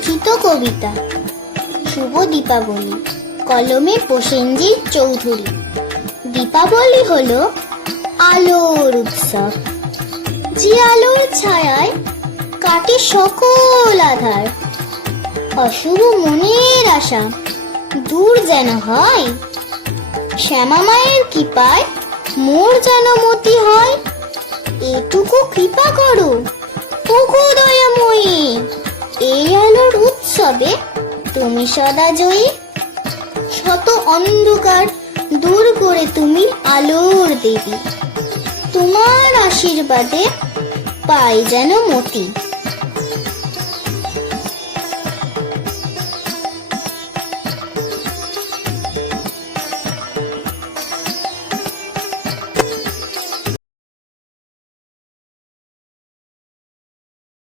রচিত কবিতা। শুভ দীপাবলি, কলমে প্রসেনজিৎ চৌধুরী। দীপাবলি হলো আলোর উৎসব, যে আলোর ছায়ায় কাটে সকল আধার। অশুভ মনের আশা দূর যেন হয়, শ্যামা মায়ের কৃপায় মোর যেন মতি হয়। এটুকু কৃপা করো ওগো দয়াময়ী, এই আলোর উৎসবে তুমি সদা জয়ী। শত অন্ধকার দূর করে তুমি আলোর দেবী, তোমার আশীর্বাদে পাই যেন মতি।